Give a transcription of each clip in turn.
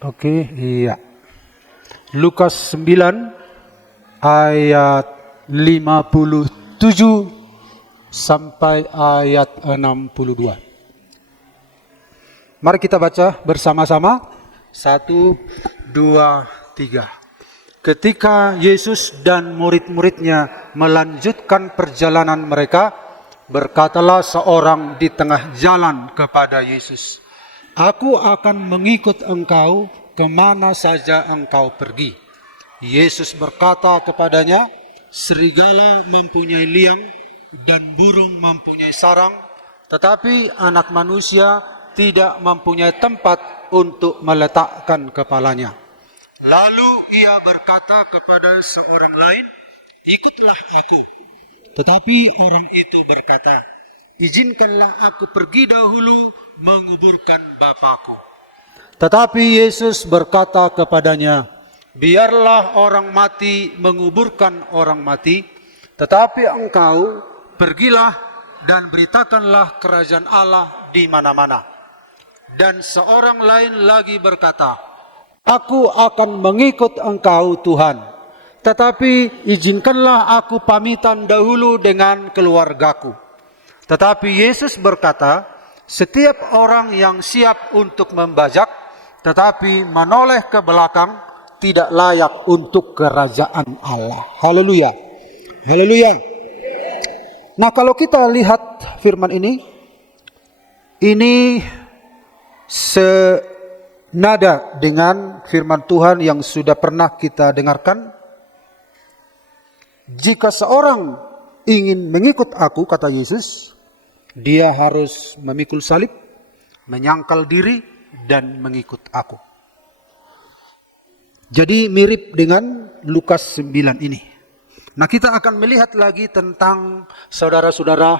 Oke, iya. Lukas 9 ayat 57 sampai ayat 62. Mari kita baca bersama-sama. 1, 2, 3. Ketika Yesus dan murid-muridnya melanjutkan perjalanan mereka, berkatalah seorang di tengah jalan kepada Yesus, "Aku akan mengikut engkau kemana saja engkau pergi." Yesus berkata kepadanya, "Serigala mempunyai liang dan burung mempunyai sarang, tetapi anak manusia tidak mempunyai tempat untuk meletakkan kepalanya." Lalu ia berkata kepada seorang lain, "Ikutlah aku." Tetapi orang itu berkata, "Izinkanlah aku pergi dahulu menguburkan Bapakku." Tetapi Yesus berkata kepadanya, "Biarlah orang mati menguburkan orang mati, tetapi engkau pergilah dan beritakanlah kerajaan Allah di mana-mana." Dan seorang lain lagi berkata, "Aku akan mengikut engkau Tuhan, tetapi izinkanlah aku pamitan dahulu dengan keluargaku." Tetapi Yesus berkata, "Setiap orang yang siap untuk membajak, tetapi menoleh ke belakang, tidak layak untuk kerajaan Allah." Haleluya. Haleluya. Nah, kalau kita lihat firman ini senada dengan firman Tuhan yang sudah pernah kita dengarkan. Jika seorang ingin mengikut aku, kata Yesus, dia harus memikul salib, menyangkal diri, dan mengikut aku. Jadi mirip dengan Lukas 9 ini. Nah, kita akan melihat lagi tentang saudara-saudara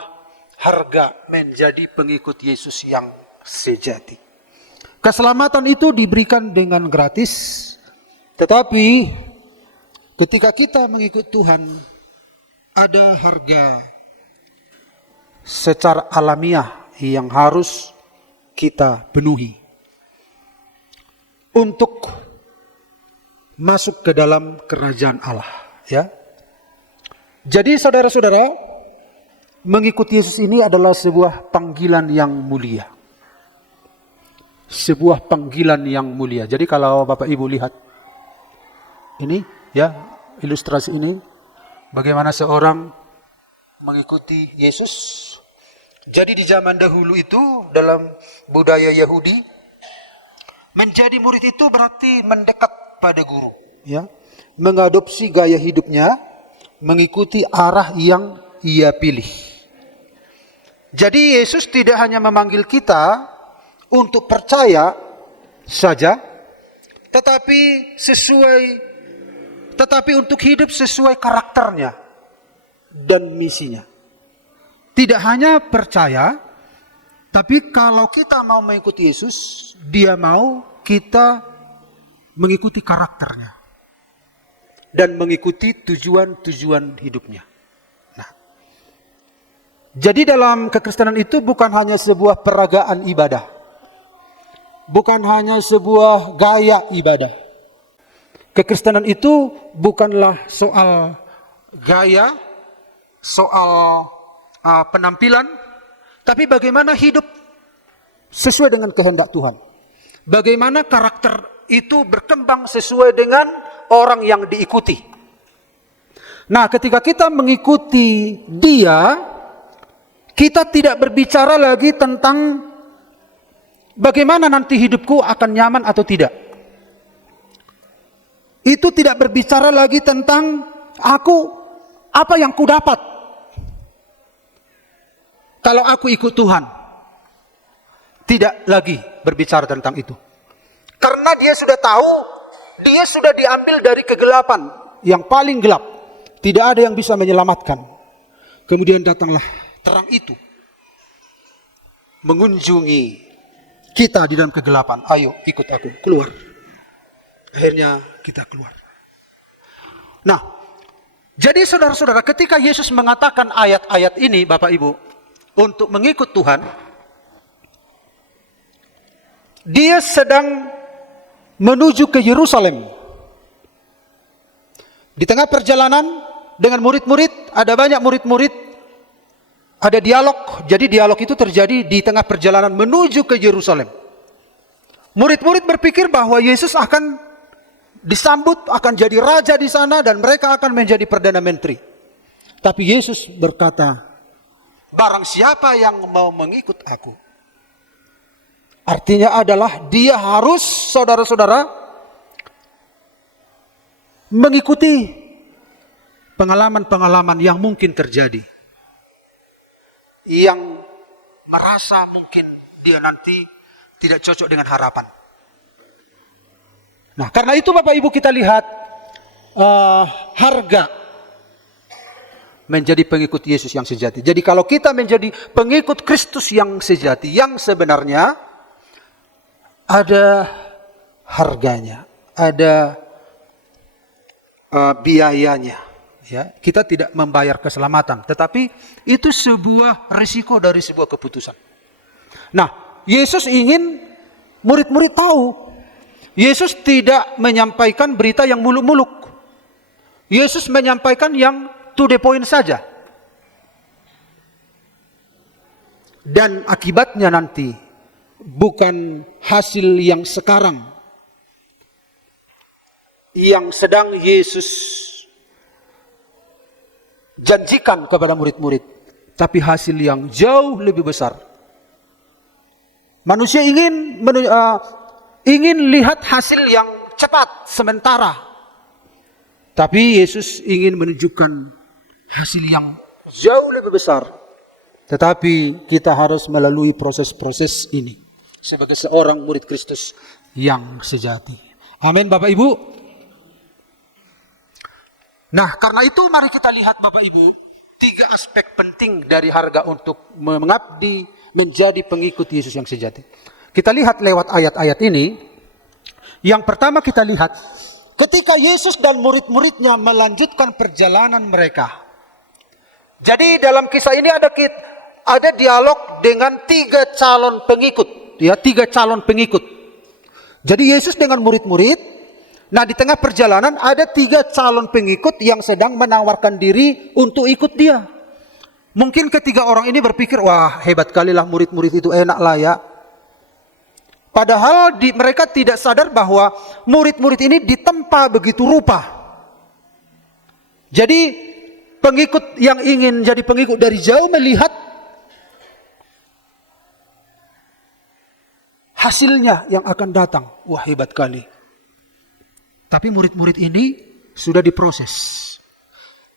harga menjadi pengikut Yesus yang sejati. Keselamatan itu diberikan dengan gratis, tetapi ketika kita mengikut Tuhan, ada harga secara alamiah yang harus kita penuhi untuk masuk ke dalam kerajaan Allah. Ya. Jadi saudara-saudara, mengikuti Yesus ini adalah sebuah panggilan yang mulia. Sebuah panggilan yang mulia. Jadi kalau Bapak Ibu lihat ini, ya, ilustrasi ini, bagaimana seorang mengikuti Yesus. Jadi di zaman dahulu itu, dalam budaya Yahudi, menjadi murid itu berarti mendekat pada guru, ya, mengadopsi gaya hidupnya, mengikuti arah yang ia pilih. Jadi Yesus tidak hanya memanggil kita untuk percaya saja, tetapi untuk hidup sesuai karakternya dan misinya. Tidak hanya percaya, tapi kalau kita mau mengikuti Yesus, dia mau kita mengikuti karakternya dan mengikuti tujuan-tujuan hidupnya. Nah, jadi dalam kekristenan itu bukan hanya sebuah peragaan ibadah, bukan hanya sebuah gaya ibadah. Kekristenan itu bukanlah soal gaya, soal penampilan, tapi bagaimana hidup sesuai dengan kehendak Tuhan. Bagaimana karakter itu berkembang sesuai dengan orang yang diikuti. Nah, ketika kita mengikuti Dia, kita tidak berbicara lagi tentang bagaimana nanti hidupku akan nyaman atau tidak. Itu tidak berbicara lagi tentang apa yang ku dapat kalau aku ikut Tuhan. Tidak lagi berbicara tentang itu. Karena dia sudah tahu, dia sudah diambil dari kegelapan yang paling gelap. Tidak ada yang bisa menyelamatkan. Kemudian datanglah terang itu mengunjungi kita di dalam kegelapan. "Ayo ikut aku, keluar." Akhirnya kita keluar. Nah, jadi saudara-saudara, ketika Yesus mengatakan ayat-ayat ini, Bapak Ibu, untuk mengikut Tuhan, Dia sedang menuju ke Yerusalem. Di tengah perjalanan dengan murid-murid, ada banyak murid-murid, ada dialog. Jadi dialog itu terjadi di tengah perjalanan menuju ke Yerusalem. Murid-murid berpikir bahwa Yesus akan disambut, akan jadi raja di sana, dan mereka akan menjadi perdana menteri. Tapi Yesus berkata, barang siapa yang mau mengikut aku. Artinya adalah dia harus, saudara-saudara, mengikuti pengalaman-pengalaman yang mungkin terjadi. Yang merasa mungkin dia nanti tidak cocok dengan harapan. Nah, karena itu Bapak Ibu kita lihat harga menjadi pengikut Yesus yang sejati. Jadi kalau kita menjadi pengikut Kristus yang sejati, yang sebenarnya ada harganya, ada biayanya. Ya, kita tidak membayar keselamatan, tetapi itu sebuah risiko dari sebuah keputusan. Nah, Yesus ingin murid-murid tahu. Yesus tidak menyampaikan berita yang muluk-muluk. Yesus menyampaikan yang to the point saja. Dan akibatnya nanti bukan hasil yang sekarang yang sedang Yesus janjikan kepada murid-murid, tapi hasil yang jauh lebih besar. Manusia ingin lihat hasil yang cepat, sementara. Tapi Yesus ingin menunjukkan hasil yang jauh lebih besar. Tetapi kita harus melalui proses-proses ini sebagai seorang murid Kristus yang sejati. Amin Bapak Ibu. Nah, karena itu mari kita lihat Bapak Ibu, 3 aspek penting dari harga untuk mengabdi menjadi pengikut Yesus yang sejati. Kita lihat lewat ayat-ayat ini. Yang pertama kita lihat, ketika Yesus dan murid-muridnya melanjutkan perjalanan mereka. Jadi dalam kisah ini ada dialog dengan 3 calon pengikut. Ya, 3 calon pengikut. Jadi Yesus dengan murid-murid. Nah, di tengah perjalanan ada 3 calon pengikut yang sedang menawarkan diri untuk ikut dia. Mungkin ketiga orang ini berpikir, wah hebat kalilah murid-murid itu, enak lah ya. Padahal mereka tidak sadar bahwa murid-murid ini ditempa begitu rupa. Jadi pengikut yang ingin jadi pengikut dari jauh melihat hasilnya yang akan datang. Wah hebat kali. Tapi murid-murid ini sudah diproses.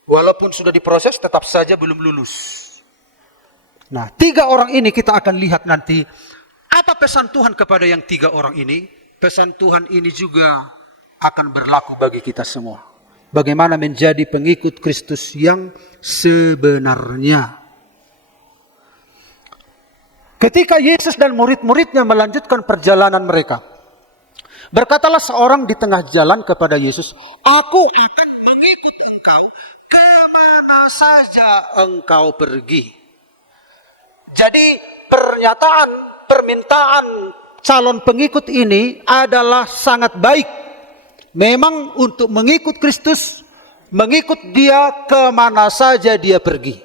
Walaupun sudah diproses tetap saja belum lulus. Nah, 3 orang ini kita akan lihat nanti. Apa pesan Tuhan kepada yang 3 orang ini? Pesan Tuhan ini juga akan berlaku bagi kita semua. Bagaimana menjadi pengikut Kristus yang sebenarnya. Ketika Yesus dan murid-muridnya melanjutkan perjalanan mereka, berkatalah seorang di tengah jalan kepada Yesus, aku akan mengikut engkau kemana saja engkau pergi. Jadi permintaan calon pengikut ini adalah sangat baik. Memang untuk mengikut Kristus, mengikut dia kemana saja dia pergi.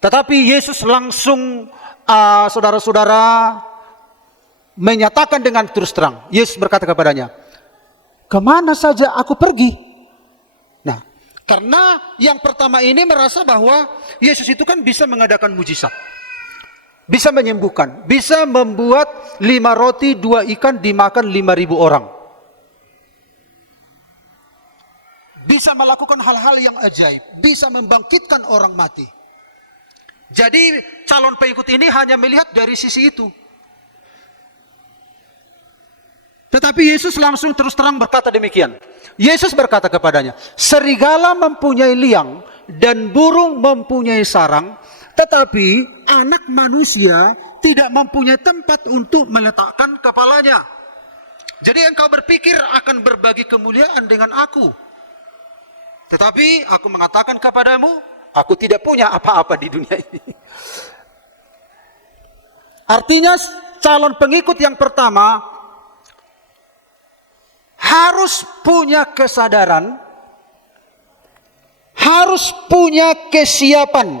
Tetapi Yesus langsung, saudara-saudara, menyatakan dengan terus terang. Yesus berkata kepadanya, kemana saja aku pergi. Nah, karena yang pertama ini merasa bahwa Yesus itu kan bisa mengadakan mujizat. Bisa menyembuhkan, bisa membuat 5 roti 2 ikan dimakan 5.000 orang. Bisa melakukan hal-hal yang ajaib, bisa membangkitkan orang mati. Jadi calon pengikut ini hanya melihat dari sisi itu. Tetapi Yesus langsung terus terang berkata demikian. Yesus berkata kepadanya, serigala mempunyai liang dan burung mempunyai sarang, tetapi anak manusia tidak mempunyai tempat untuk meletakkan kepalanya. Jadi engkau berpikir akan berbagi kemuliaan dengan aku. Tetapi aku mengatakan kepadamu, aku tidak punya apa-apa di dunia ini. Artinya calon pengikut yang pertama harus punya kesadaran, harus punya kesiapan.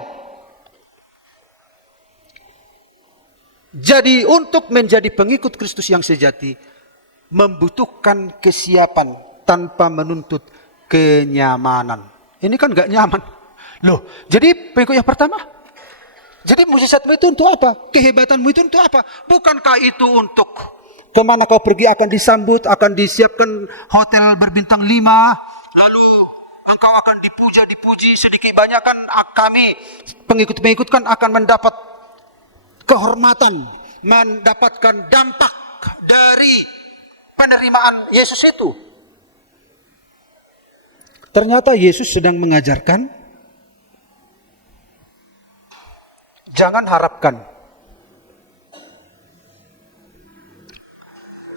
Jadi untuk menjadi pengikut Kristus yang sejati, membutuhkan kesiapan tanpa menuntut kenyamanan. Ini kan gak nyaman. Loh, jadi pengikut yang pertama, jadi mukjizatmu itu untuk apa? Kehebatanmu itu untuk apa? Bukankah itu untuk kemana kau pergi akan disambut, akan disiapkan hotel berbintang 5, lalu engkau akan dipuji, sedikit banyak kan kami pengikut-pengikut kan akan mendapat kehormatan, mendapatkan dampak dari penerimaan Yesus itu. Ternyata Yesus sedang mengajarkan, jangan harapkan.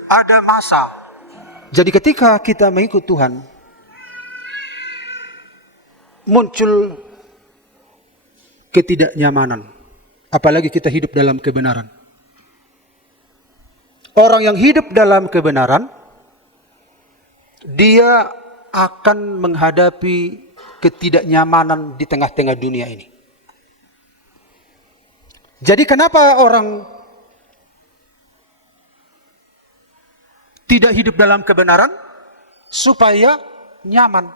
Ada masa. Jadi ketika kita mengikut Tuhan, muncul ketidaknyamanan. Apalagi kita hidup dalam kebenaran. Orang yang hidup dalam kebenaran, dia akan menghadapi ketidaknyamanan di tengah-tengah dunia ini. Jadi kenapa orang tidak hidup dalam kebenaran? Supaya nyaman.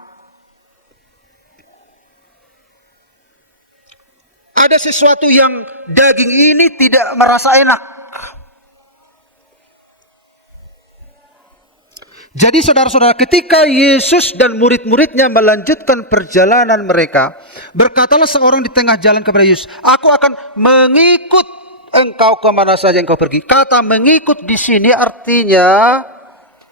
Ada sesuatu yang daging ini tidak merasa enak. Jadi saudara-saudara, ketika Yesus dan murid-muridnya melanjutkan perjalanan mereka, berkatalah seorang di tengah jalan kepada Yesus, aku akan mengikut engkau kemana saja engkau pergi. Kata mengikut di sini artinya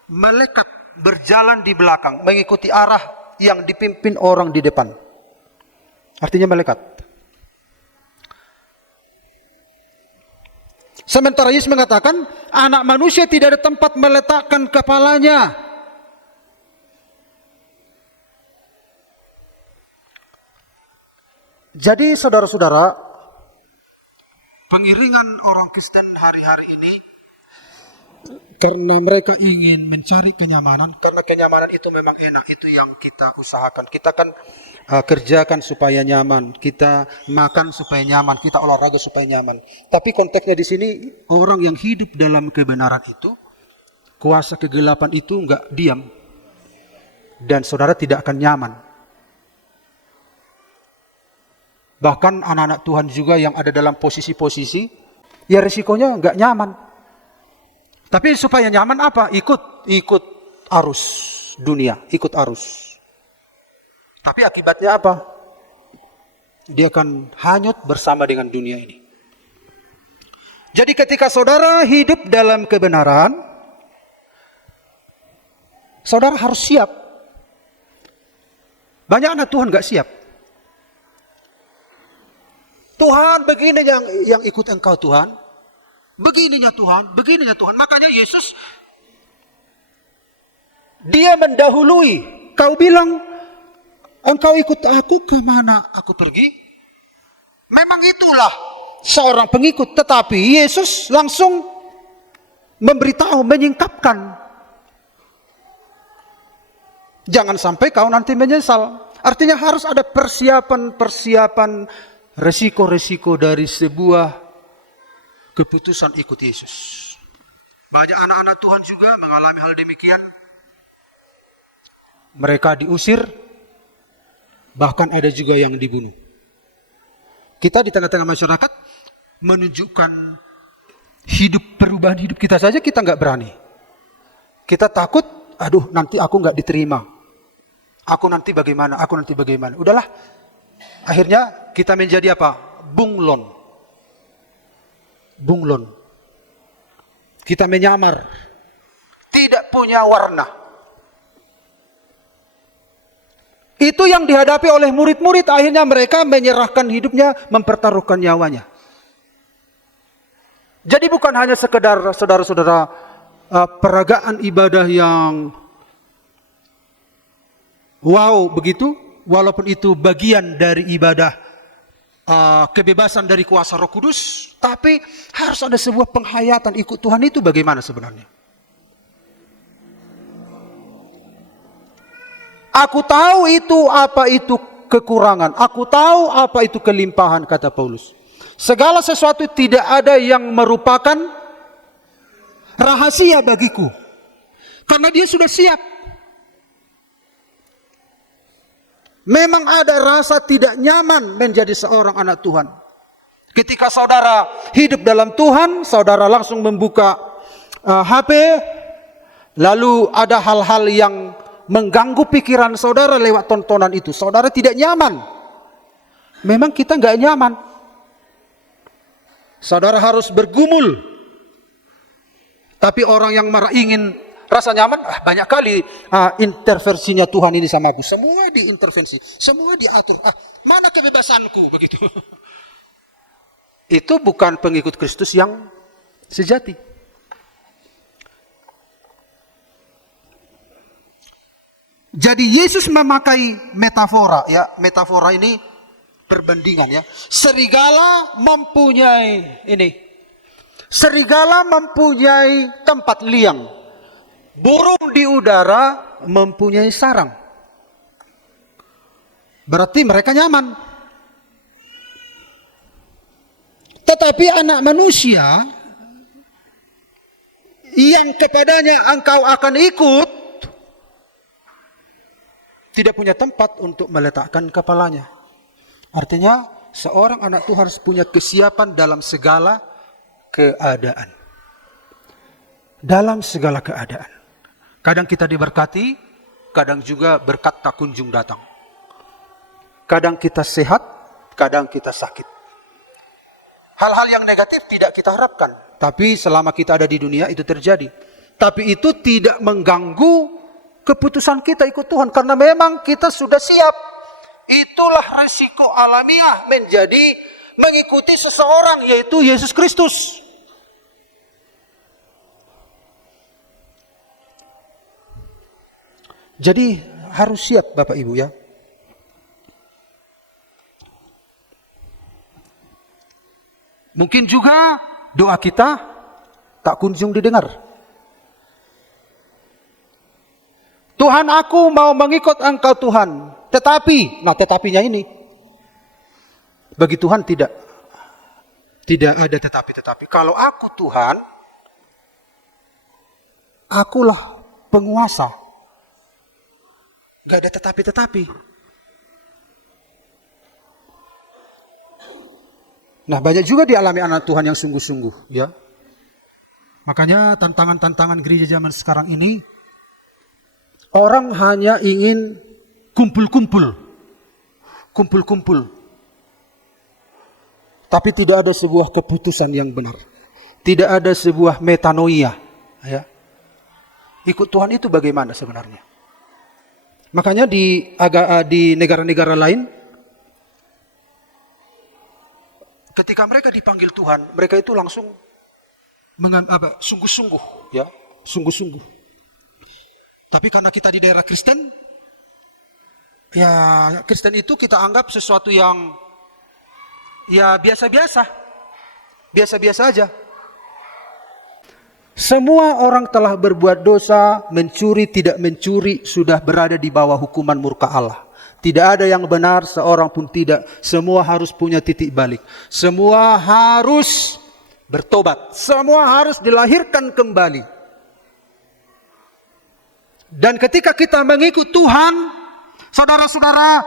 melekat, berjalan di belakang, mengikuti arah yang dipimpin orang di depan. Artinya melekat. Sementara Yesus mengatakan, anak manusia tidak ada tempat meletakkan kepalanya. Jadi saudara-saudara, pengiringan orang Kristen hari-hari ini, karena mereka ingin mencari kenyamanan, karena kenyamanan itu memang enak, itu yang kita usahakan. Kita kan kerjakan supaya nyaman, kita makan supaya nyaman, kita olahraga supaya nyaman. Tapi konteksnya di sini, orang yang hidup dalam kebenaran itu, kuasa kegelapan itu enggak diam. Dan saudara tidak akan nyaman. Bahkan anak-anak Tuhan juga yang ada dalam posisi-posisi, ya risikonya enggak nyaman. Tapi supaya nyaman apa? Ikut arus dunia, ikut arus. Tapi akibatnya apa? Dia akan hanyut bersama dengan dunia ini. Jadi ketika saudara hidup dalam kebenaran, saudara harus siap. Banyak anak Tuhan gak siap. Tuhan begini yang ikut engkau Tuhan. Begininya Tuhan. Makanya Yesus, dia mendahului. Kau bilang, engkau ikut aku kemana aku pergi? Memang itulah seorang pengikut. Tetapi Yesus langsung memberitahu, menyingkapkan. Jangan sampai kau nanti menyesal. Artinya harus ada persiapan, resiko-resiko dari sebuah keputusan ikut Yesus. Banyak anak-anak Tuhan juga mengalami hal demikian. Mereka diusir, bahkan ada juga yang dibunuh. Kita di tengah-tengah masyarakat menunjukkan perubahan hidup kita saja kita nggak berani. Kita takut, aduh nanti aku nggak diterima. Aku nanti bagaimana? Udahlah, akhirnya kita menjadi apa? Bunglon. Kita menyamar, tidak punya warna. Itu yang dihadapi oleh murid-murid. Akhirnya mereka menyerahkan hidupnya, mempertaruhkan nyawanya. Jadi bukan hanya sekedar saudara-saudara peragaan ibadah yang wow begitu, walaupun itu bagian dari ibadah kebebasan dari kuasa Roh Kudus, tapi harus ada sebuah penghayatan ikut Tuhan itu bagaimana sebenarnya. Aku tahu itu apa itu kekurangan. Aku tahu apa itu kelimpahan, kata Paulus. Segala sesuatu tidak ada yang merupakan rahasia bagiku. Karena dia sudah siap. Memang ada rasa tidak nyaman menjadi seorang anak Tuhan. Ketika saudara hidup dalam Tuhan, saudara langsung membuka HP, lalu ada hal-hal yang mengganggu pikiran saudara lewat tontonan itu. Saudara tidak nyaman. Memang kita nggak nyaman. Saudara harus bergumul. Tapi orang yang ingin rasa nyaman, banyak kali intervensinya Tuhan ini sama aku. Semua diintervensi, semua diatur. Mana kebebasanku, begitu. Itu bukan pengikut Kristus yang sejati. Jadi Yesus memakai metafora, ya. Metafora ini perbandingan, ya. Serigala mempunyai tempat liang. Burung di udara mempunyai sarang. Berarti mereka nyaman. Tetapi anak manusia yang kepadanya engkau akan ikut tidak punya tempat untuk meletakkan kepalanya. Artinya seorang anak Tuhan harus punya kesiapan dalam segala keadaan. Dalam segala keadaan. Kadang kita diberkati, kadang juga berkat tak kunjung datang. Kadang kita sehat, kadang kita sakit. Hal-hal yang negatif tidak kita harapkan. Tapi selama kita ada di dunia itu terjadi. Tapi itu tidak mengganggu keputusan kita ikut Tuhan. Karena memang kita sudah siap. Itulah resiko alamiah mengikuti seseorang, yaitu Yesus Kristus. Jadi harus siap Bapak Ibu, ya. Mungkin juga doa kita tak kunjung didengar. Tuhan, aku mau mengikut Engkau Tuhan. Tetapinya ini. Bagi Tuhan tidak ada tetapi. Kalau aku Tuhan, akulah penguasa. Gak ada tetapi. Nah, banyak juga dialami anak Tuhan yang sungguh-sungguh, ya. Makanya tantangan gereja zaman sekarang ini, orang hanya ingin kumpul-kumpul. Tapi tidak ada sebuah keputusan yang benar. Tidak ada sebuah metanoia, ya. Ikut Tuhan itu bagaimana sebenarnya? Makanya di negara-negara lain, ketika mereka dipanggil Tuhan, mereka itu langsung sungguh-sungguh, ya, sungguh-sungguh. Tapi karena kita di daerah Kristen, ya Kristen itu kita anggap sesuatu yang ya biasa-biasa aja. Semua orang telah berbuat dosa, mencuri, tidak mencuri, sudah berada di bawah hukuman murka Allah. Tidak ada yang benar, seorang pun tidak. Semua harus punya titik balik. Semua harus bertobat. Semua harus dilahirkan kembali. Dan ketika kita mengikut Tuhan, saudara-saudara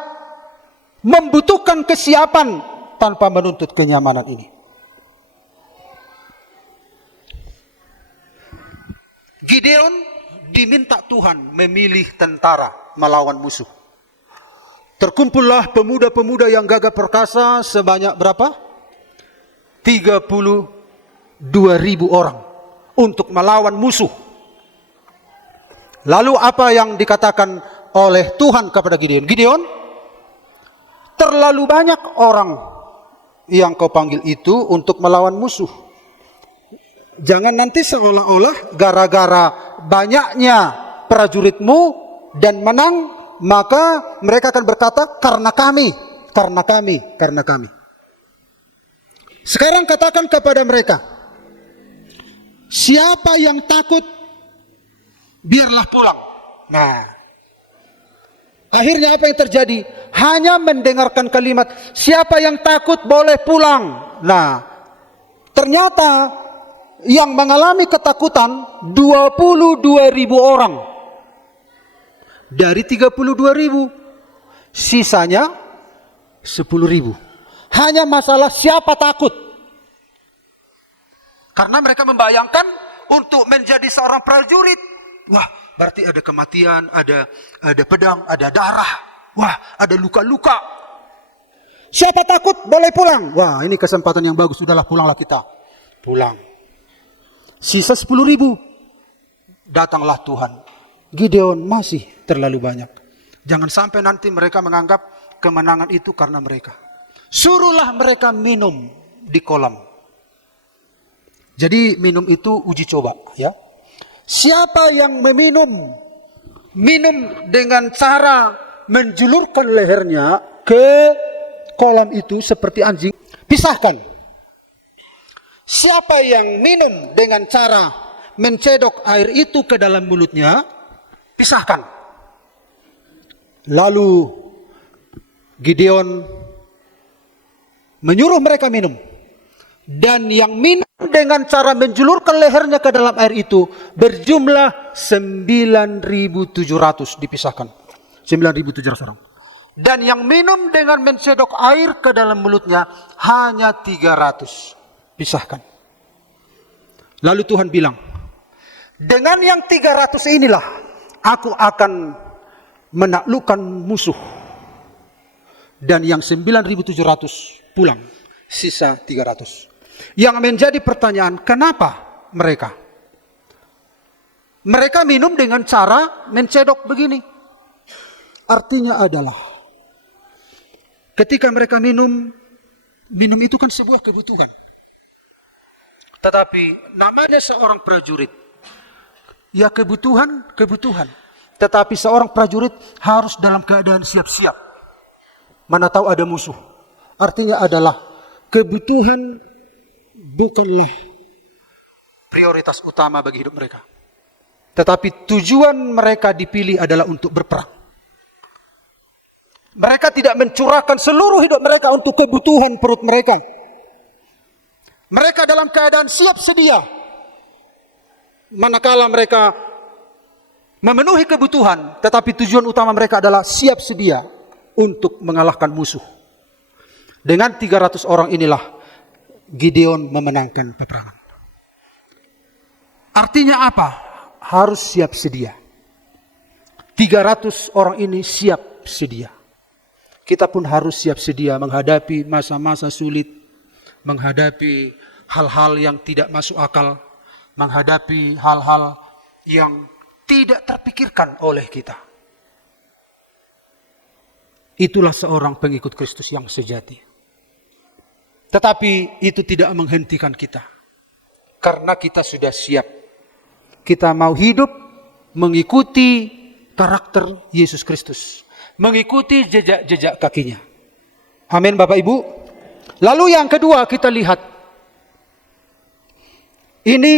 membutuhkan kesiapan tanpa menuntut kenyamanan ini. Gideon diminta Tuhan memilih tentara melawan musuh. Terkumpullah pemuda-pemuda yang gagah perkasa sebanyak berapa? 32.000 orang untuk melawan musuh. Lalu apa yang dikatakan oleh Tuhan kepada Gideon? Gideon, terlalu banyak orang yang kau panggil itu untuk melawan musuh. Jangan nanti seolah-olah gara-gara banyaknya prajuritmu dan menang, maka mereka akan berkata karena kami. Sekarang katakan kepada mereka, siapa yang takut biarlah pulang. Nah, Akhirnya apa yang terjadi? Hanya mendengarkan kalimat, siapa yang takut boleh pulang. Nah, ternyata yang mengalami ketakutan 22.000 orang. Dari 32.000, sisanya 10.000. Hanya masalah siapa takut. Karena mereka membayangkan untuk menjadi seorang prajurit, wah, berarti ada kematian, ada pedang, ada darah, wah, ada luka-luka. Siapa takut boleh pulang. Wah, ini kesempatan yang bagus, sudahlah pulanglah kita. Pulang. Sisa 10.000. Datanglah Tuhan. Gideon masih terlalu banyak. Jangan sampai nanti mereka menganggap kemenangan itu karena mereka. Suruhlah mereka minum di kolam. Jadi minum itu uji coba, ya. Siapa yang minum dengan cara menjulurkan lehernya ke kolam itu seperti anjing, pisahkan. Siapa yang minum dengan cara mencedok air itu ke dalam mulutnya, pisahkan. Lalu Gideon menyuruh mereka minum. Dan yang minum dengan cara menjulurkan lehernya ke dalam air itu berjumlah 9.700 dipisahkan. 9.700 orang. Dan yang minum dengan mencedok air ke dalam mulutnya hanya 300. Pisahkan. Lalu Tuhan bilang, dengan yang 300 inilah aku akan menaklukkan musuh. Dan yang 9.700 pulang. Sisa 300. Yang menjadi pertanyaan, kenapa mereka? Mereka minum dengan cara mencedok begini. Artinya adalah, ketika mereka minum itu kan sebuah kebutuhan. Tetapi namanya seorang prajurit, ya kebutuhan. Tetapi seorang prajurit harus dalam keadaan siap-siap. Mana tahu ada musuh. Artinya adalah kebutuhan bukanlah prioritas utama bagi hidup mereka. Tetapi tujuan mereka dipilih adalah untuk berperang. Mereka tidak mencurahkan seluruh hidup mereka untuk kebutuhan perut mereka. Mereka dalam keadaan siap sedia. Manakala mereka memenuhi kebutuhan, tetapi tujuan utama mereka adalah siap sedia untuk mengalahkan musuh. Dengan 300 orang inilah Gideon memenangkan peperangan. Artinya apa? Harus siap sedia. 300 orang ini siap sedia. Kita pun harus siap sedia menghadapi masa-masa sulit, menghadapi hal-hal yang tidak masuk akal, menghadapi hal-hal yang tidak terpikirkan oleh kita. Itulah seorang pengikut Kristus yang sejati. Tetapi itu tidak menghentikan kita. Karena kita sudah siap. Kita mau hidup mengikuti karakter Yesus Kristus. Mengikuti jejak-jejak kakinya. Amin Bapak Ibu. Lalu yang kedua kita lihat. Ini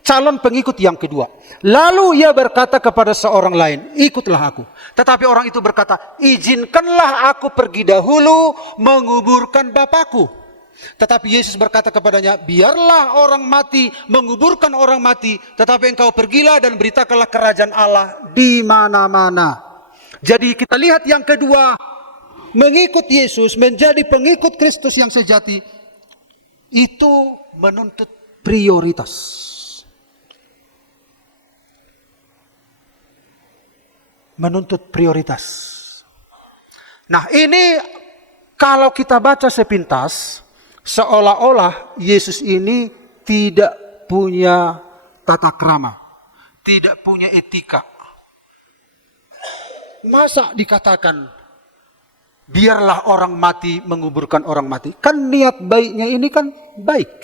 calon pengikut yang kedua. Lalu ia berkata kepada seorang lain, ikutlah aku. Tetapi orang itu berkata, izinkanlah aku pergi dahulu menguburkan Bapakku. Tetapi Yesus berkata kepadanya, biarlah orang mati menguburkan orang mati, tetapi engkau pergilah dan beritakanlah kerajaan Allah di mana-mana. Jadi kita lihat yang kedua, mengikut Yesus, menjadi pengikut Kristus yang sejati, itu menuntut prioritas. Menuntut prioritas. Nah ini kalau kita baca sepintas, seolah-olah Yesus ini tidak punya tata krama, tidak punya etika. Masa dikatakan biarlah orang mati menguburkan orang mati? Kan niat baiknya ini kan baik.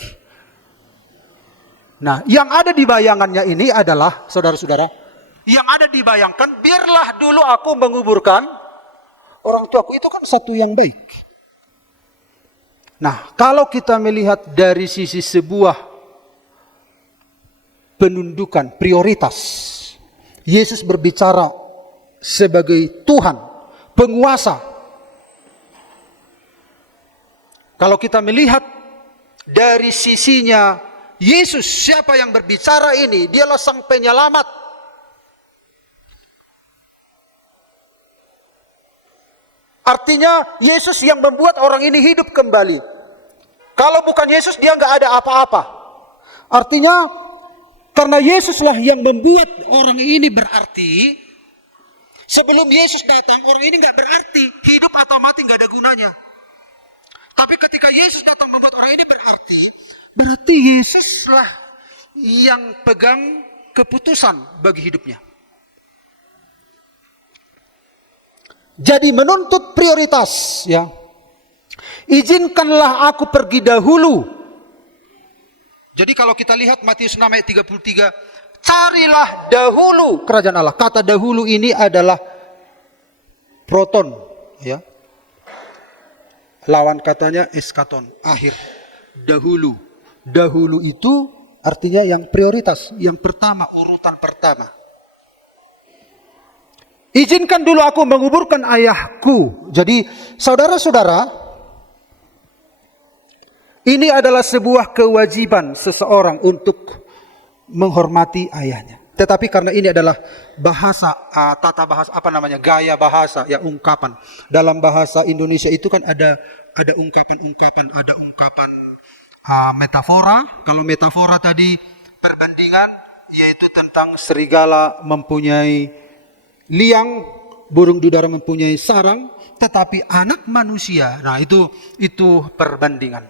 Nah, yang ada di bayangannya ini adalah, saudara-saudara, yang ada dibayangkan, biarlah dulu aku menguburkan orang tuaku, itu kan satu yang baik. Nah, kalau kita melihat dari sisi sebuah penundukan prioritas, Yesus berbicara sebagai Tuhan, penguasa. Kalau kita melihat dari sisinya Yesus, siapa yang berbicara ini? Dialah sang penyelamat. Artinya Yesus yang membuat orang ini hidup kembali. Kalau bukan Yesus, dia nggak ada apa-apa. Artinya karena Yesuslah yang membuat orang ini berarti. Sebelum Yesus datang, orang ini nggak berarti. Hidup atau mati nggak ada gunanya. Tapi ketika Yesus datang membuat orang ini berarti Yesuslah yang pegang keputusan bagi hidupnya. Jadi menuntut prioritas, ya. Izinkanlah aku pergi dahulu. Jadi kalau kita lihat Matius 6 ayat 33, carilah dahulu kerajaan Allah. Kata dahulu ini adalah proton, ya. Lawan katanya eskaton, akhir. Dahulu. Dahulu itu artinya yang prioritas, yang pertama, urutan pertama. Izinkan dulu aku menguburkan ayahku. Jadi saudara-saudara, ini adalah sebuah kewajiban seseorang untuk menghormati ayahnya. Tetapi karena ini adalah bahasa, tata bahasa, gaya bahasa, ya, ungkapan. Dalam bahasa Indonesia itu kan ada ungkapan-ungkapan, ada ungkapan metafora. Kalau metafora tadi perbandingan, yaitu tentang serigala mempunyai liang, burung dudara mempunyai sarang, tetapi anak manusia, nah itu perbandingan.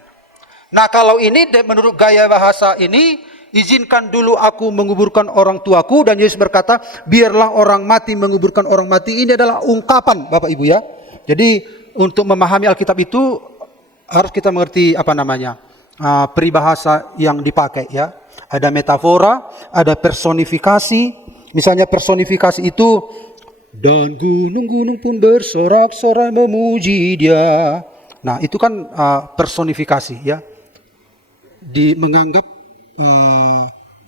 Nah kalau ini menurut gaya bahasa ini, izinkan dulu aku menguburkan orang tuaku, dan Yesus berkata, biarlah orang mati menguburkan orang mati. Ini adalah ungkapan, Bapak Ibu, ya. Jadi untuk memahami Alkitab itu harus kita mengerti peribahasa yang dipakai, ya. Ada metafora, ada personifikasi. Misalnya personifikasi itu, dan gunung-gunung pun bersorak-sorai memuji Dia. Nah itu kan personifikasi, ya. Menganggap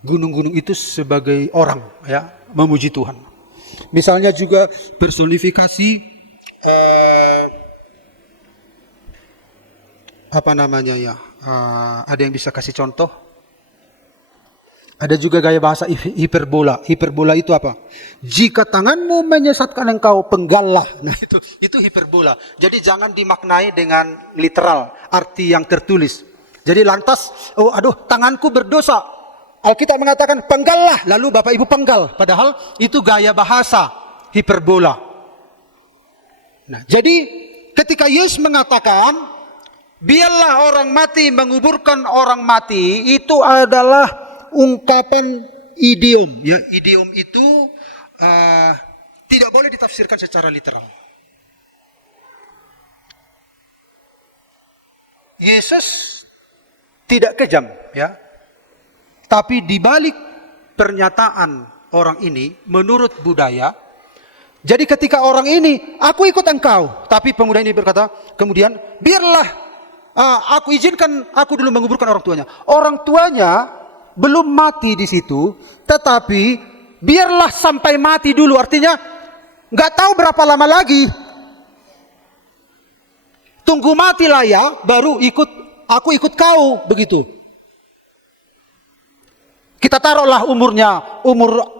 gunung-gunung itu sebagai orang, ya, memuji Tuhan. Misalnya juga personifikasi ada yang bisa kasih contoh? Ada juga gaya bahasa hiperbola. Hiperbola itu apa? Jika tanganmu menyesatkan engkau, penggallah. Nah itu hiperbola. Jadi jangan dimaknai dengan literal, arti yang tertulis. Jadi lantas, tanganku berdosa. Alkitab mengatakan penggallah, lalu Bapak Ibu penggal. Padahal itu gaya bahasa hiperbola. Nah, jadi ketika Yesus mengatakan, biarlah orang mati menguburkan orang mati, itu adalah ungkapan idiom, ya. Idiom itu tidak boleh ditafsirkan secara literal. Yesus tidak kejam, ya. Tapi di balik pernyataan orang ini, menurut budaya, jadi ketika orang ini, aku ikut engkau, tapi pemuda ini berkata, kemudian biarlah aku izinkan aku dulu menguburkan orang tuanya. Orang tuanya belum mati di situ, tetapi biarlah sampai mati dulu. Artinya nggak tahu berapa lama lagi. Tunggu matilah ya, baru aku ikut kau, begitu. Kita taruhlah umur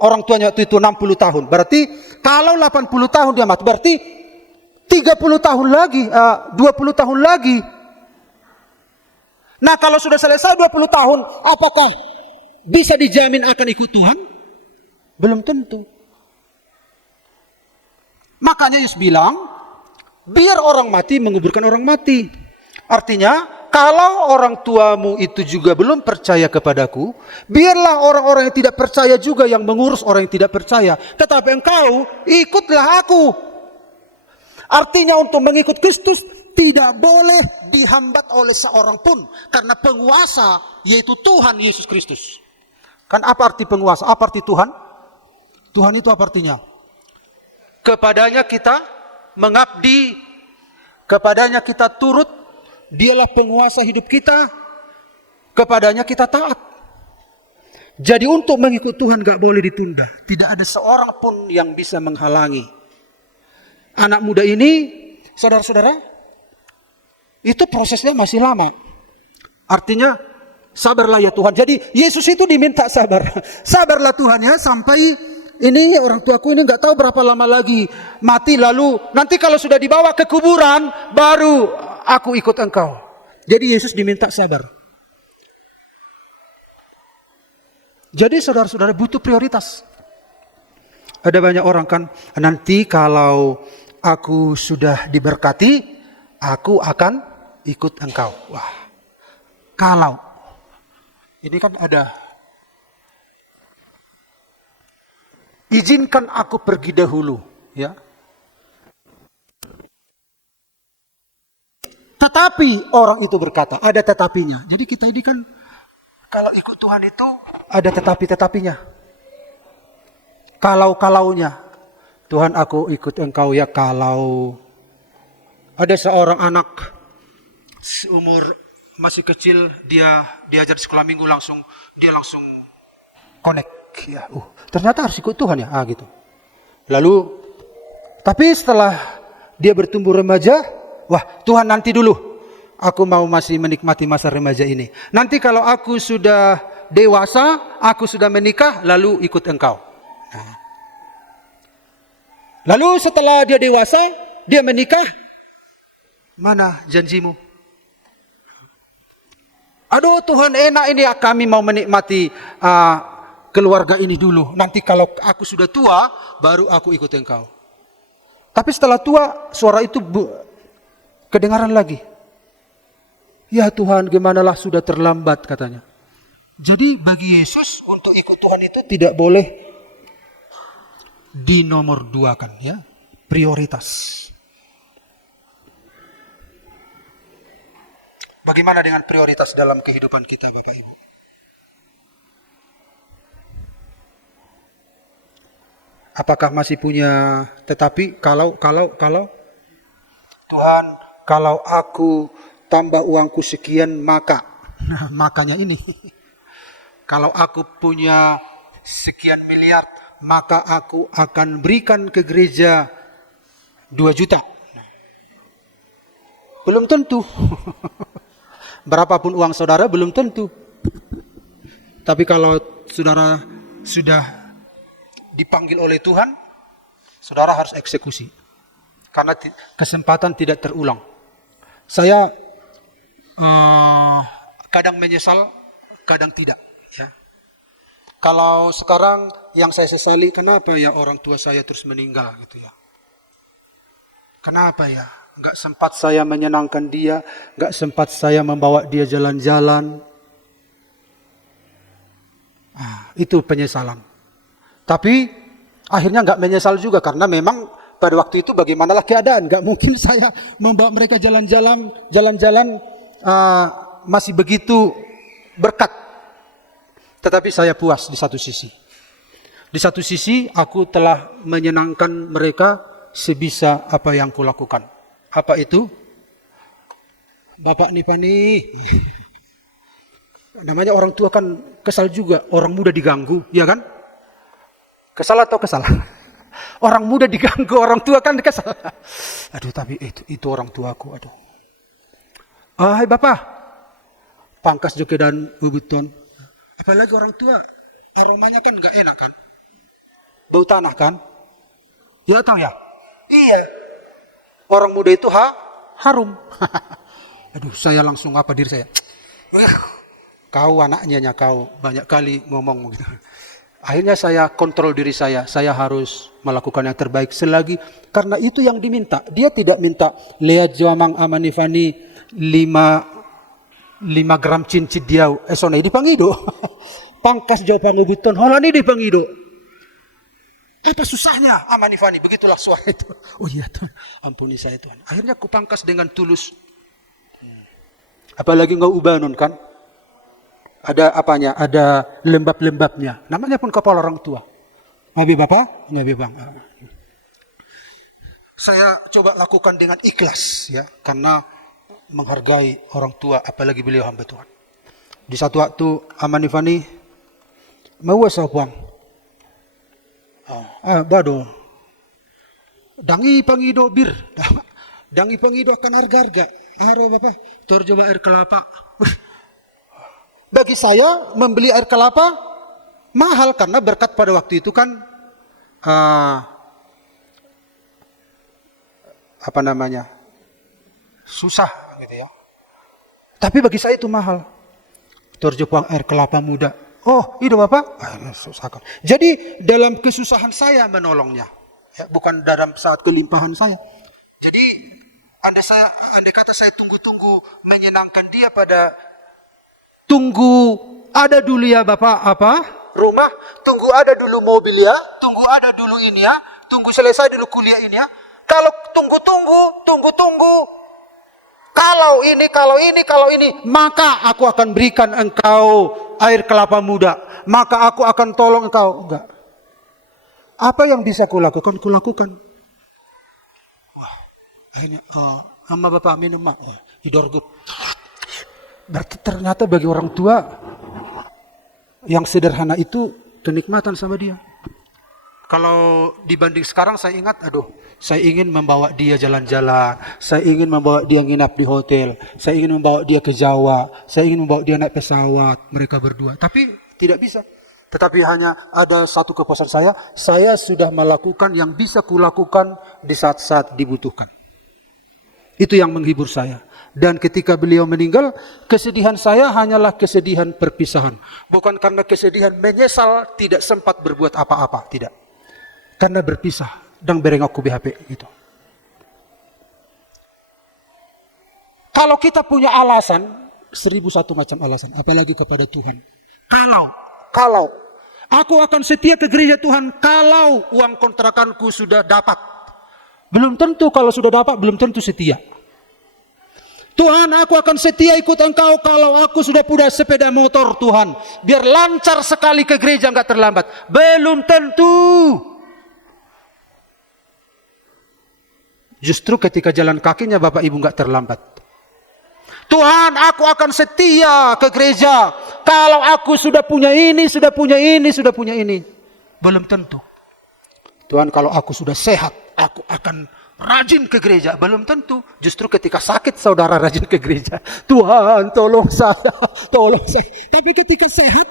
orang tuanya itu 60 tahun. Berarti kalau 80 tahun dia mati, berarti 30 tahun lagi, 20 tahun lagi. Nah kalau sudah selesai 20 tahun, apakah bisa dijamin akan ikut Tuhan? Belum tentu. Makanya Yesus bilang, biar orang mati menguburkan orang mati. Artinya, kalau orang tuamu itu juga belum percaya kepadaku, biarlah orang-orang yang tidak percaya juga yang mengurus orang yang tidak percaya. Tetapi engkau, ikutlah aku. Artinya untuk mengikut Kristus, tidak boleh dihambat oleh seorang pun. Karena penguasa, yaitu Tuhan Yesus Kristus. Kan apa arti penguasa? Apa arti Tuhan? Tuhan itu apa artinya? Kepadanya kita mengabdi, kepadanya kita turut, Dialah penguasa hidup kita, kepadanya kita taat. Jadi untuk mengikut Tuhan gak boleh ditunda. Tidak ada seorang pun yang bisa menghalangi. anak muda ini, saudara-saudara, itu prosesnya masih lama. Artinya, sabarlah ya Tuhan. Jadi Yesus itu diminta sabar. Sabarlah Tuhan ya, sampai ini orang tuaku ini nggak tahu berapa lama lagi mati, lalu nanti kalau sudah dibawa ke kuburan baru aku ikut engkau. Jadi Yesus diminta sabar. Jadi saudara-saudara butuh prioritas. Ada banyak orang kan, nanti kalau aku sudah diberkati, aku akan ikut engkau. Wah, kalau ini kan ada, izinkan aku pergi dahulu, ya. Tetapi orang itu berkata, ada tetapinya. Jadi kita ini kan kalau ikut Tuhan itu ada tetapi-tetapinya. Kalau-kalaunya. Tuhan, aku ikut engkau ya kalau ada seorang anak seumur masih kecil, dia diajar di sekolah minggu dia langsung connect. Ya, ternyata harus ikut Tuhan ya, gitu. Lalu, tapi setelah dia bertumbuh remaja, wah Tuhan nanti dulu, aku mau masih menikmati masa remaja ini. Nanti kalau aku sudah dewasa, aku sudah menikah, lalu ikut engkau. Nah. Lalu setelah dia dewasa, dia menikah, mana janjimu? Aduh Tuhan, enak ini ya, kami mau menikmati keluarga ini dulu. Nanti kalau aku sudah tua, baru aku ikut engkau. Tapi setelah tua, suara itu kedengaran lagi. Ya Tuhan, gimanalah sudah terlambat katanya. Jadi bagi Yesus untuk ikut Tuhan itu tidak boleh dinomor duakan, ya, prioritas. Bagaimana dengan prioritas dalam kehidupan kita, Bapak Ibu? Apakah masih punya tetapi kalau Tuhan, kalau aku tambah uangku sekian maka, nah makanya ini. Kalau aku punya sekian miliar, maka aku akan berikan ke gereja 2 juta. Belum tentu. Berapapun uang saudara belum tentu. Tapi kalau saudara sudah dipanggil oleh Tuhan, saudara harus eksekusi. Karena kesempatan tidak terulang. Saya kadang menyesal, kadang tidak. Ya. Kalau sekarang yang saya sesali, kenapa ya orang tua saya terus meninggal gitu ya? Kenapa ya? Gak sempat saya menyenangkan dia, gak sempat saya membawa dia jalan-jalan. Itu penyesalan. Tapi akhirnya gak menyesal juga, karena memang pada waktu itu bagaimanalah keadaan. Gak mungkin saya membawa mereka jalan-jalan masih begitu berkat. Tetapi saya puas di satu sisi. Di satu sisi aku telah menyenangkan mereka sebisa apa yang kulakukan. Apa itu? Bapak Nipani. Namanya orang tua kan kesal juga. Orang muda diganggu, ya kan? Kesal atau kesal? Orang muda diganggu, orang tua kan kesal. Aduh, tapi itu orang tuaku, aduh. Hai Bapak, pangkas joke dan bebuton. Apalagi orang tua, aromanya kan gak enak kan? Bau tanah kan? Ya tahu ya? Iya. Orang muda itu harum. Aduh, saya langsung apa diri saya? Kau anaknya kau banyak kali ngomong gitu. Akhirnya saya kontrol diri saya harus melakukan yang terbaik selagi, karena itu yang diminta. Dia tidak minta lihat jamang amanifani 5 gram cincin dia esone di pangido. Pangkas jauh pangubuton holani di pangido. Apa susahnya amanifani? Begitulah suara itu. Oh iya Tuhan, ampuni saya Tuhan. Akhirnya kupangkas dengan tulus. Apalagi engkau ubanon kan? Ada apanya? Ada lembab-lembabnya. Namanya pun kepala orang tua. Nabi Bapak, Nabi Bang. Saya coba lakukan dengan ikhlas ya, karena menghargai orang tua, apalagi beliau hamba Tuhan. Di satu waktu amanifani mau sapuang. Bado. Dangi pangido bir. Dangi pangido akan harga-harga. Aro Bapak, tercoba air kelapa. Bagi saya membeli air kelapa mahal karena berkat pada waktu itu kan susah gitu ya. Tapi bagi saya itu mahal. Terjepang air kelapa muda. Oh, itu Bapak. Susahkan. Jadi dalam kesusahan saya menolongnya, ya, bukan dalam saat kelimpahan saya. Jadi andai kata saya tunggu-tunggu menyenangkan dia pada tunggu ada dulu ya Bapak rumah, tunggu ada dulu mobil ya, tunggu ada dulu ini ya, tunggu selesai dulu kuliah ini ya. Kalau tunggu, kalau ini, maka aku akan berikan engkau air kelapa muda, maka aku akan tolong engkau. Enggak. Apa yang bisa kulakukan? Wah, akhirnya, sama Bapak minum mak, hidor good. Berarti ternyata bagi orang tua yang sederhana itu kenikmatan sama dia. Kalau dibanding sekarang saya ingat, saya ingin membawa dia jalan-jalan, saya ingin membawa dia nginap di hotel, saya ingin membawa dia ke Jawa, saya ingin membawa dia naik pesawat, mereka berdua. Tapi tidak bisa. Tetapi hanya ada satu kepuasan saya sudah melakukan yang bisa kulakukan di saat-saat dibutuhkan. Itu yang menghibur saya. Dan ketika beliau meninggal, kesedihan saya hanyalah kesedihan perpisahan. Bukan karena kesedihan menyesal tidak sempat berbuat apa-apa, tidak. Karena berpisah dan berengok ku BHP gitu. Kalau kita punya alasan, 1001 macam alasan, apalagi kepada Tuhan. Kalau aku akan setia ke gereja Tuhan kalau uang kontrakanku sudah dapat. Belum tentu kalau sudah dapat, belum tentu setia. Tuhan, aku akan setia ikut engkau kalau aku sudah punya sepeda motor, Tuhan. Biar lancar sekali ke gereja, enggak terlambat. Belum tentu. Justru ketika jalan kakinya Bapak Ibu enggak terlambat. Tuhan, aku akan setia ke gereja kalau aku sudah punya ini. Belum tentu. Tuhan, kalau aku sudah sehat, aku akan rajin ke gereja. Belum tentu. Justru ketika sakit saudara rajin ke gereja. Tuhan, tolong saya. Tapi ketika sehat,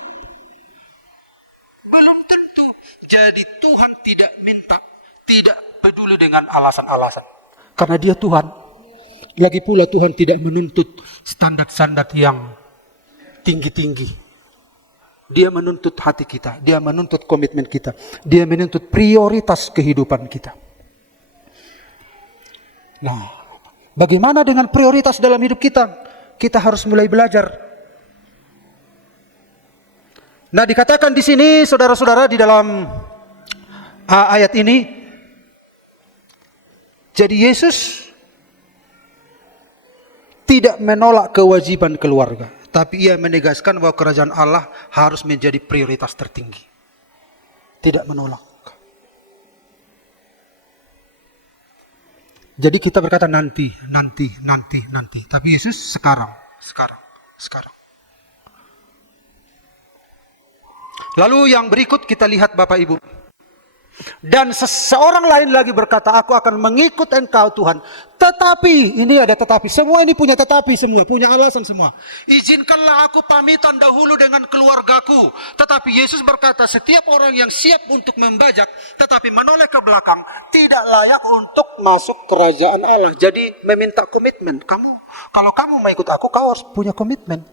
belum tentu. Jadi Tuhan tidak peduli dengan alasan-alasan. Karena dia Tuhan. Lagi pula Tuhan tidak menuntut standar-standar yang tinggi-tinggi. Dia menuntut hati kita. Dia menuntut komitmen kita. Dia menuntut prioritas kehidupan kita. Nah, bagaimana dengan prioritas dalam hidup kita? Kita harus mulai belajar. Nah, dikatakan di sini, saudara-saudara, di dalam ayat ini, jadi Yesus tidak menolak kewajiban keluarga, tapi ia menegaskan bahwa kerajaan Allah harus menjadi prioritas tertinggi. Tidak menolak. Jadi kita berkata nanti. Tapi Yesus sekarang. Lalu yang berikut kita lihat Bapak Ibu. Dan seseorang lain lagi berkata, aku akan mengikut engkau Tuhan. Tetapi, ini ada tetapi. Semua ini punya tetapi semua, punya alasan semua. Izinkanlah aku pamitan dahulu dengan keluargaku. Tetapi Yesus berkata, setiap orang yang siap untuk membajak, tetapi menoleh ke belakang, tidak layak untuk masuk kerajaan Allah. Jadi meminta komitmen. Kalau kamu mau ikut aku, kau harus punya komitmen.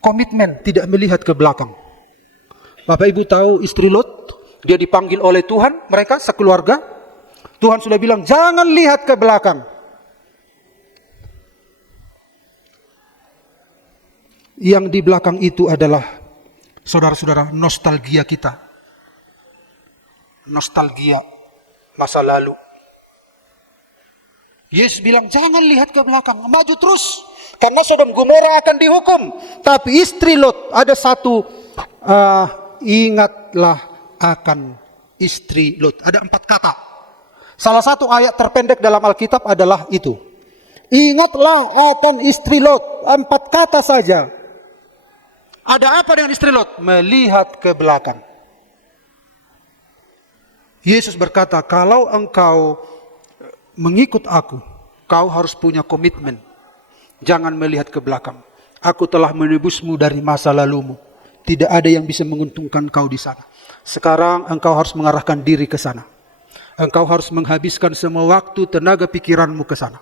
Komitmen, tidak melihat ke belakang. Bapak Ibu tahu istri Lot, dia dipanggil oleh Tuhan, mereka sekeluarga. Tuhan sudah bilang, jangan lihat ke belakang. Yang di belakang itu adalah, saudara-saudara, nostalgia kita. Nostalgia masa lalu. Yesus bilang, jangan lihat ke belakang, maju terus. Karena Sodom Gomora akan dihukum. Tapi istri Lot, ada satu, ingatlah akan istri Lot. Ada 4 kata. Salah satu ayat terpendek dalam Alkitab adalah itu. Ingatlah akan istri Lot. 4 kata saja. Ada apa dengan istri Lot? Melihat ke belakang. Yesus berkata, kalau engkau mengikut aku, kau harus punya komitmen. Jangan melihat ke belakang. Aku telah menebusmu dari masa lalumu. Tidak ada yang bisa menguntungkan kau di sana. Sekarang engkau harus mengarahkan diri ke sana. Engkau harus menghabiskan semua waktu, tenaga, pikiranmu ke sana.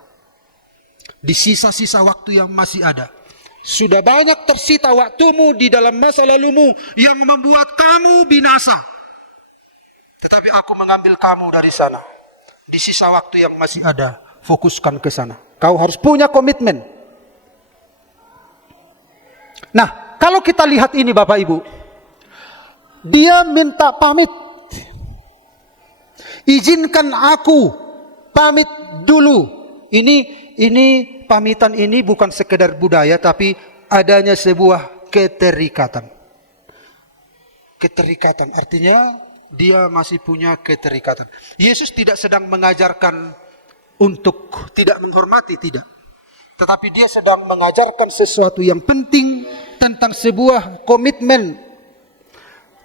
Di sisa-sisa waktu yang masih ada. Sudah banyak tersita waktumu di dalam masa lalumu yang membuat kamu binasa. Tetapi aku mengambil kamu dari sana. Di sisa waktu yang masih ada, fokuskan ke sana. Kau harus punya komitmen. Nah, kalau kita lihat ini Bapak Ibu, dia minta pamit. Izinkan aku pamit dulu. Ini pamitan ini bukan sekedar budaya, tapi adanya sebuah keterikatan. Keterikatan artinya dia masih punya keterikatan. Yesus tidak sedang mengajarkan untuk tidak menghormati, tidak. Tetapi dia sedang mengajarkan sesuatu yang penting tentang sebuah komitmen.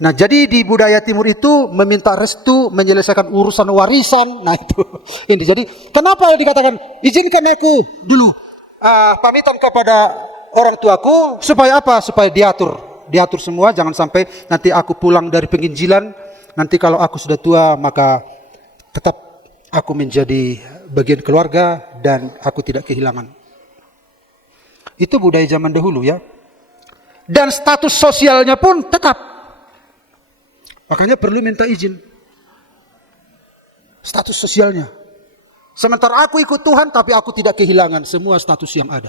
Nah, jadi di budaya timur itu meminta restu, menyelesaikan urusan warisan. Nah, itu ini. Jadi kenapa dikatakan izinkan aku dulu pamitan kepada orang tuaku supaya apa? Supaya diatur semua, jangan sampai nanti aku pulang dari penginjilan, nanti kalau aku sudah tua maka tetap aku menjadi bagian keluarga dan aku tidak kehilangan. Itu budaya zaman dahulu ya. Dan status sosialnya pun tetap. Makanya perlu minta izin. Status sosialnya. Sementara aku ikut Tuhan tapi aku tidak kehilangan semua status yang ada.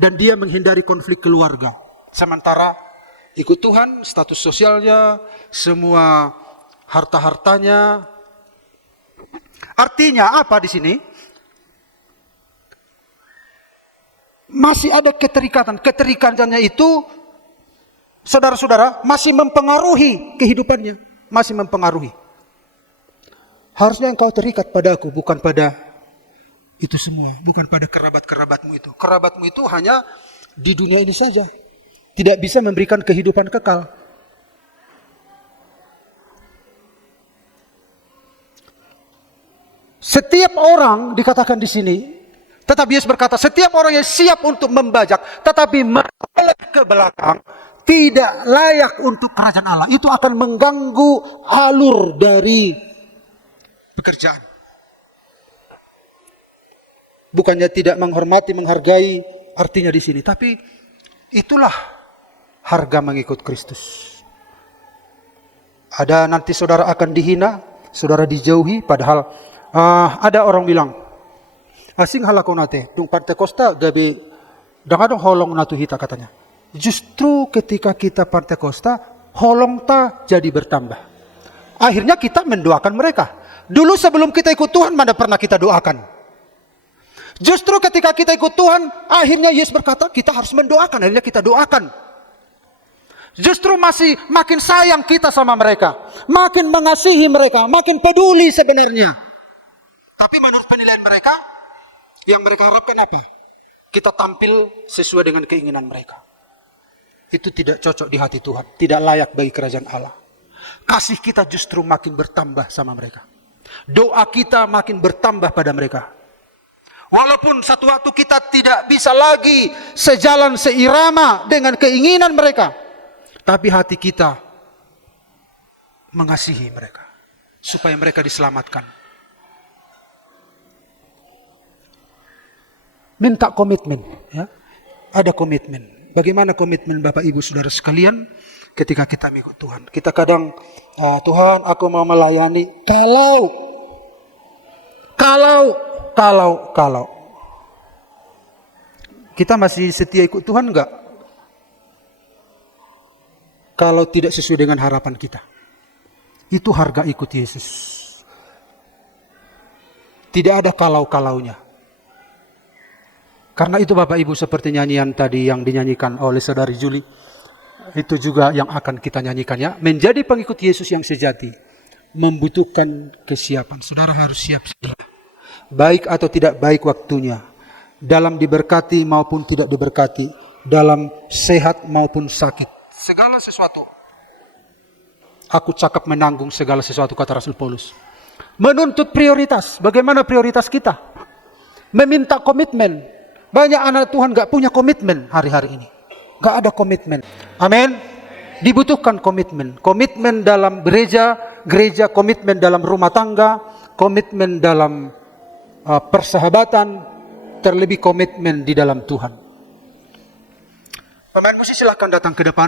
Dan dia menghindari konflik keluarga. Sementara ikut Tuhan, status sosialnya, semua harta-hartanya. Artinya apa di sini? Masih ada keterikatan. Keterikatannya itu, saudara-saudara, masih mempengaruhi kehidupannya. Masih mempengaruhi. Harusnya engkau terikat padaku, bukan pada itu semua. Bukan pada kerabat-kerabatmu itu. Kerabatmu itu hanya di dunia ini saja. Tidak bisa memberikan kehidupan kekal. Setiap orang dikatakan di sini, tetapi Yesus berkata, setiap orang yang siap untuk membajak, tetapi menoleh ke belakang, tidak layak untuk kerajaan Allah. Itu akan mengganggu alur dari pekerjaan. Bukannya tidak menghormati, menghargai, artinya di sini. Tapi itulah harga mengikut Kristus. Ada nanti saudara akan dihina, saudara dijauhi, padahal ada orang bilang, asing halako nate, tung Pantekosta gabe dangadong holong natu hita katanya. Justru ketika kita Pantekosta, holong ta jadi bertambah. Akhirnya kita mendoakan mereka. Dulu sebelum kita ikut Tuhan, mana pernah kita doakan. Justru ketika kita ikut Tuhan, akhirnya Yesus berkata, kita harus mendoakan. Akhirnya kita doakan. Justru masih makin sayang kita sama mereka. Makin mengasihi mereka, makin peduli sebenarnya. Tapi menurut penilaian mereka, yang mereka harapkan apa? Kita tampil sesuai dengan keinginan mereka. Itu tidak cocok di hati Tuhan. Tidak layak bagi kerajaan Allah. Kasih kita justru makin bertambah sama mereka. Doa kita makin bertambah pada mereka. Walaupun satu waktu kita tidak bisa lagi sejalan seirama dengan keinginan mereka. Tapi hati kita mengasihi mereka. Supaya mereka diselamatkan. Minta komitmen, ya. Ada komitmen. Bagaimana komitmen Bapak Ibu Saudara sekalian ketika kita mengikut Tuhan? Kita kadang Tuhan, aku mau melayani kalau kita masih setia ikut Tuhan enggak? Kalau tidak sesuai dengan harapan kita. Itu harga ikut Yesus. Tidak ada kalau-kalaunya. Karena itu Bapak Ibu seperti nyanyian tadi yang dinyanyikan oleh Saudari Juli. Itu juga yang akan kita nyanyikan ya. Menjadi pengikut Yesus yang sejati. Membutuhkan kesiapan. Saudara harus siap. Baik atau tidak baik waktunya. Dalam diberkati maupun tidak diberkati. Dalam sehat maupun sakit. Segala sesuatu aku cakap menanggung segala sesuatu, kata Rasul Paulus. Menuntut prioritas. Bagaimana prioritas kita? Meminta komitmen. Banyak anak Tuhan gak punya komitmen hari-hari ini. Gak ada komitmen. Amin. Dibutuhkan komitmen. Komitmen dalam gereja, komitmen dalam rumah tangga, komitmen dalam persahabatan, terlebih komitmen di dalam Tuhan. Pemain musik silahkan datang ke depan.